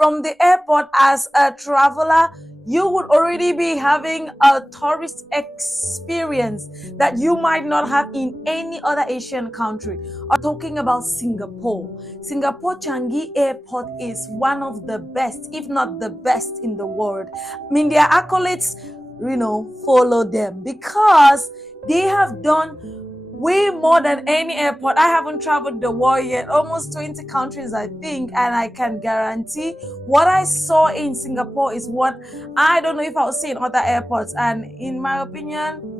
from the airport as a traveler, you would already be having a tourist experience that you might not have in any other Asian country. I'm talking about Singapore. Singapore Changi Airport is one of the best, if not the best in the world. I mean, their accolades, follow them because they have done way more than any airport. I haven't traveled the world yet, almost 20 countries, I think, and I can guarantee what I saw in Singapore is what I don't know if I'll see in other airports. And in my opinion,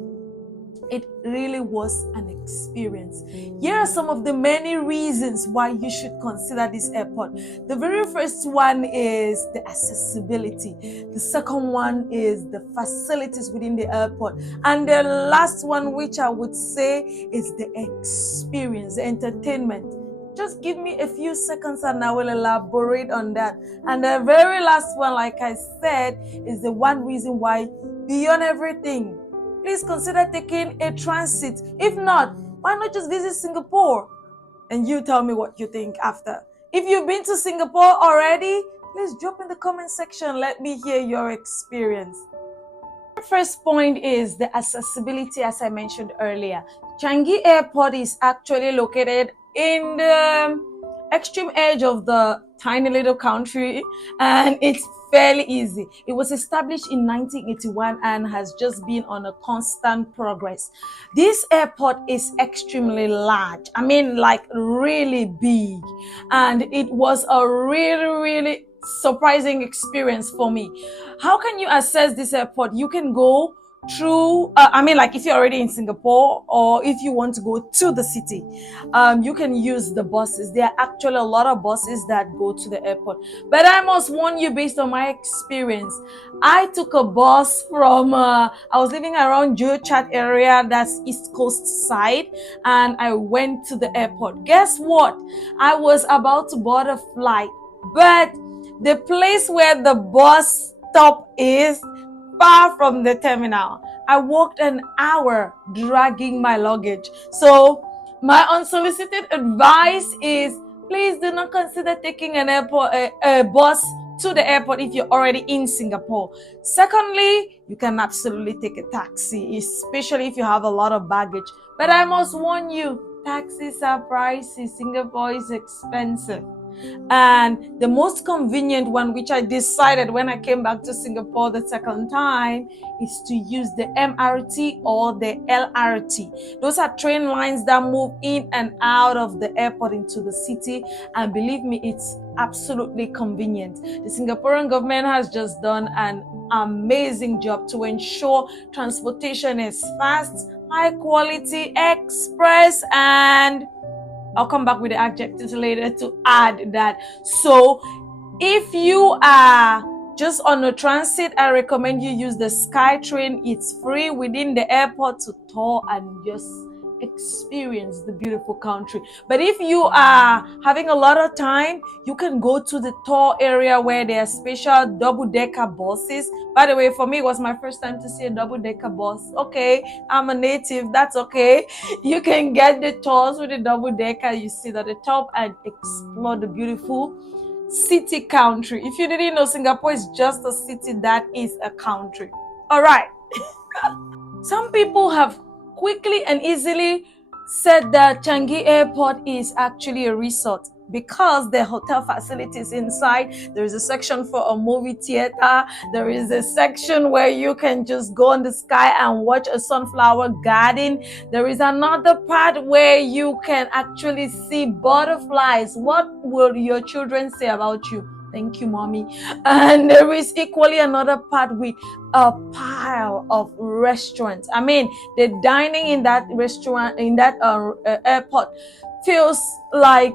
it really was an experience. Here are some of the many reasons why you should consider this airport. The very first one is the accessibility. The second one is the facilities within the airport. And the last one, which I would say, is the experience, the entertainment. Just give me a few seconds and I will elaborate on that. And the very last one, like I said, is the one reason why, beyond everything, please consider taking a transit. If not, why not just visit Singapore? And you tell me what you think after. If you've been to Singapore already, please drop in the comment section. Let me hear your experience. The first point is the accessibility, as I mentioned earlier. Changi Airport is actually located in the extreme edge of the tiny little country, and it's fairly easy. It was established in 1981 and has just been on a constant progress. This airport is extremely large. I mean, like really big. And it was a really surprising experience for me. How can you access this airport? You can go through, like if you're already in Singapore or if you want to go to the city, you can use the buses. There are actually a lot of buses that go to the airport. But I must warn you, based on my experience, I took a bus from, I was living around Chat area, that's East Coast side, and I went to the airport. Guess what? I was about to board a flight, but the place where the bus stop is far from the terminal. I walked an hour dragging my luggage. So my unsolicited advice is, please do not consider taking an a bus to the airport if you're already in Singapore. Secondly, you can absolutely take a taxi, especially if you have a lot of baggage. But I must warn you, taxis are pricey. Singapore is expensive. And the most convenient one, which I decided when I came back to Singapore the second time, is to use the MRT or the LRT. Those are train lines that move in and out of the airport into the city. And believe me, it's absolutely convenient. The Singaporean government has just done an amazing job to ensure transportation is fast, high quality, express, and I'll come back with the adjectives later to add that. So if you are just on a transit, I recommend you use the Skytrain. It's free within the airport to tour and just experience the beautiful country. But if you are having a lot of time, you can go to the tour area where there are special double-decker buses. By the way, for me, it was my first time to see a double-decker bus. Okay, I'm a native, that's okay. You can get the tours with the double-decker. You sit at the top and explore the beautiful city country. If you didn't know, Singapore is just a city that is a country. All right. Some people have quickly and easily said that Changi Airport is actually a resort because the hotel facilities inside. There is a section for a movie theater. There is a section where you can just go in the sky and watch a sunflower garden. There is another part where you can actually see butterflies. What will your children say about you? Thank you, mommy. And there is equally another part with a pile of restaurants. I mean, the dining in that restaurant, in that airport, feels like...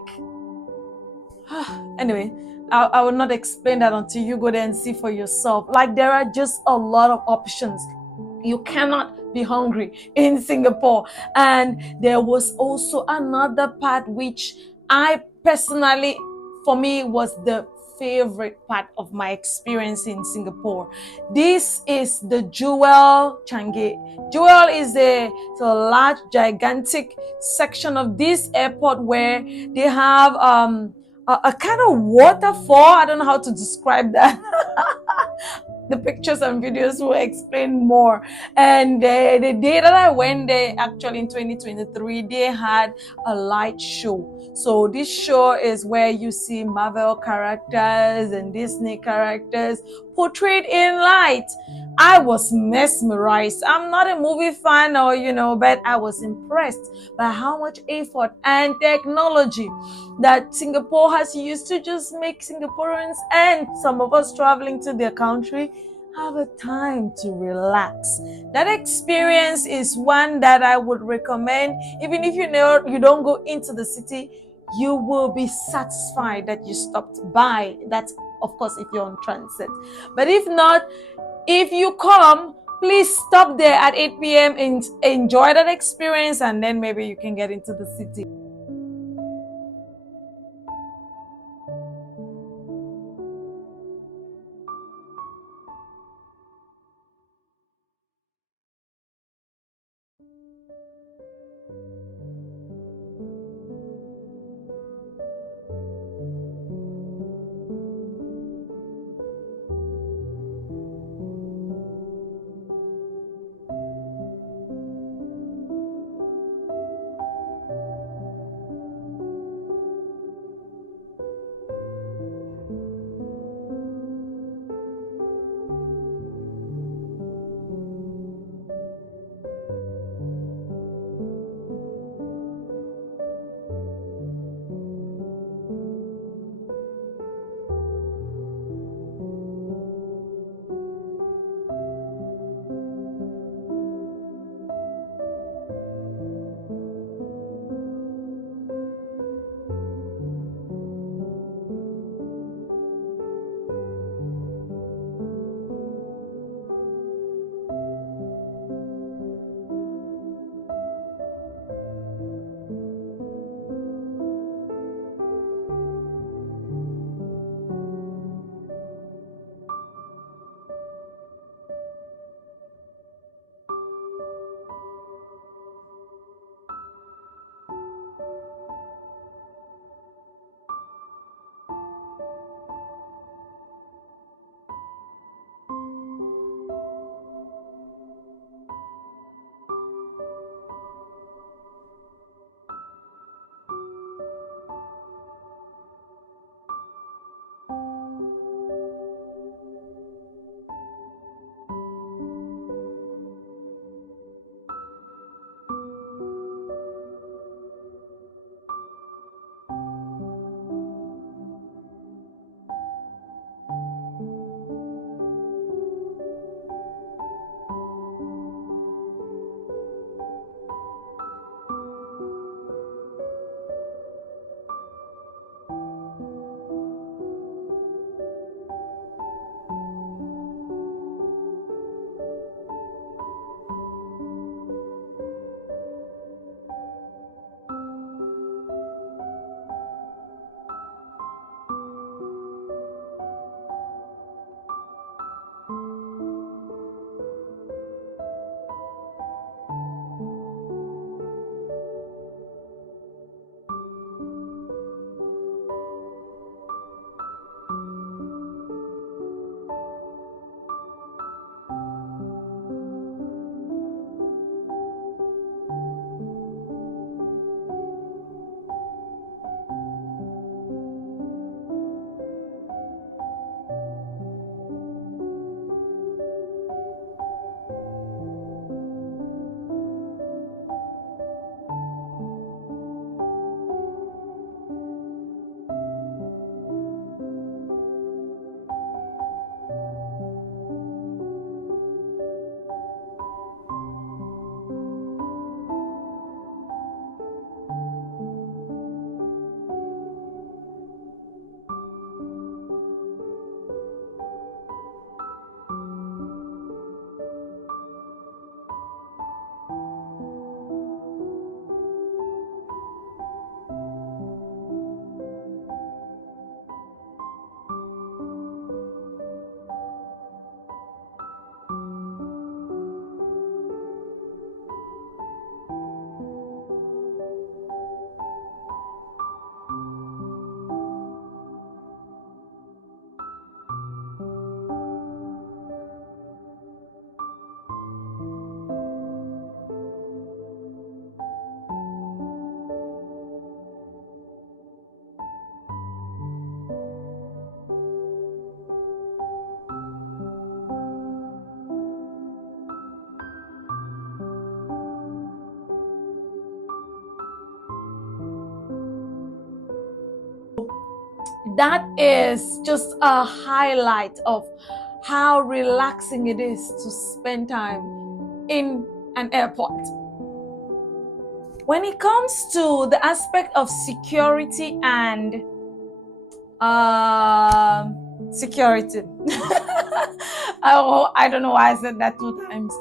Anyway, I will not explain that until you go there and see for yourself. Like, there are just a lot of options. You cannot be hungry in Singapore. And there was also another part which I personally, for me, was the favorite part of my experience in Singapore. This is the Jewel Changi. Jewel is a large, gigantic section of this airport where they have a kind of waterfall. I don't know how to describe that. The pictures and videos will explain more. And the day that I went there, actually in 2023, they had a light show. So this show is where you see Marvel characters and Disney characters portrayed in light. I was mesmerized. I'm not a movie fan or, but I was impressed by how much effort and technology that Singapore has used to just make Singaporeans and some of us traveling to their country have a time to relax. That experience is one that I would recommend. Even if you don't go into the city, you will be satisfied that you stopped by. That's of course if you're on transit. But if not, if you come, please stop there at 8 p.m. and enjoy that experience, and then maybe you can get into the city. that is just a highlight of how relaxing it is to spend time in an airport. When it comes to the aspect of security and security, I don't know why I said that 2 times.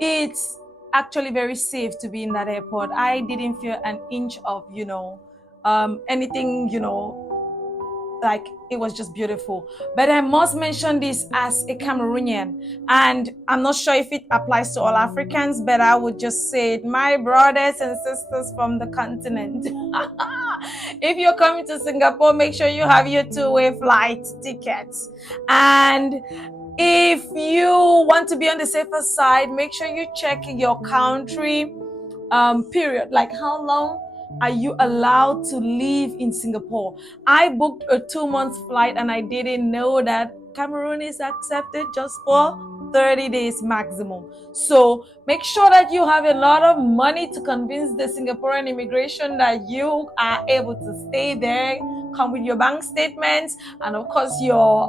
It's actually very safe to be in that airport. I didn't feel an inch of, anything, like it was just beautiful. But I must mention this as a Cameroonian, and I'm not sure if it applies to all Africans, but I would just say it, my brothers and sisters from the continent. If you're coming to Singapore, make sure you have your two-way flight tickets. And if you want to be on the safer side, make sure you check your country period, like how long are you allowed to live in Singapore. I booked a 2-month flight and I didn't know that Cameroon is accepted just for 30 days maximum. So make sure that you have a lot of money to convince the Singaporean immigration that you are able to stay there. Come with your bank statements and of course your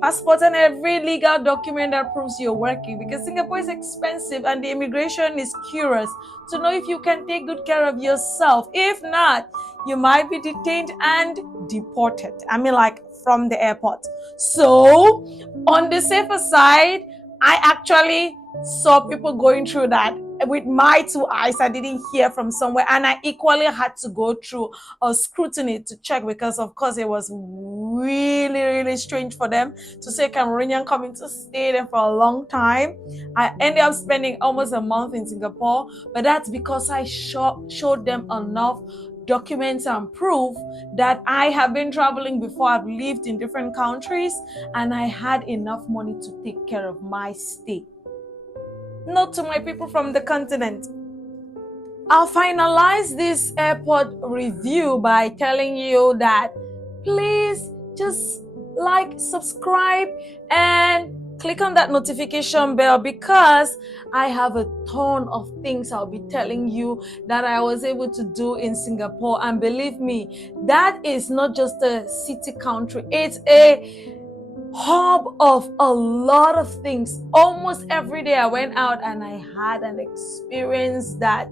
passport and every legal document that proves you're working, because Singapore is expensive and the immigration is curious to know if you can take good care of yourself. If not, you might be detained and deported. I mean, like from the airport. So on the safer side, I actually saw people going through that with my 2 eyes. I didn't hear from somewhere, and I equally had to go through a scrutiny to check, because of course it was really strange for them to say Cameroonian coming to stay there for a long time. I ended up spending almost a month in Singapore, but that's because I showed them enough documents and proof that I have been traveling before. I've lived in different countries and I had enough money to take care of my stay. Not to my people from the continent. I'll finalize this airport review by telling you that please just like, subscribe, and click on that notification bell, because I have a ton of things I'll be telling you that I was able to do in Singapore. And believe me, that is not just a city country, it's a hub of a lot of things. Almost every day I went out and I had an experience that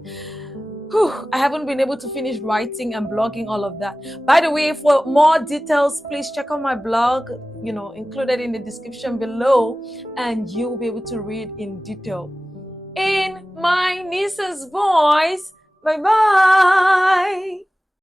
I haven't been able to finish writing and blogging all of that. By the way, for more details, please check out my blog, included in the description below, and you'll be able to read in detail. In my niece's voice, bye-bye.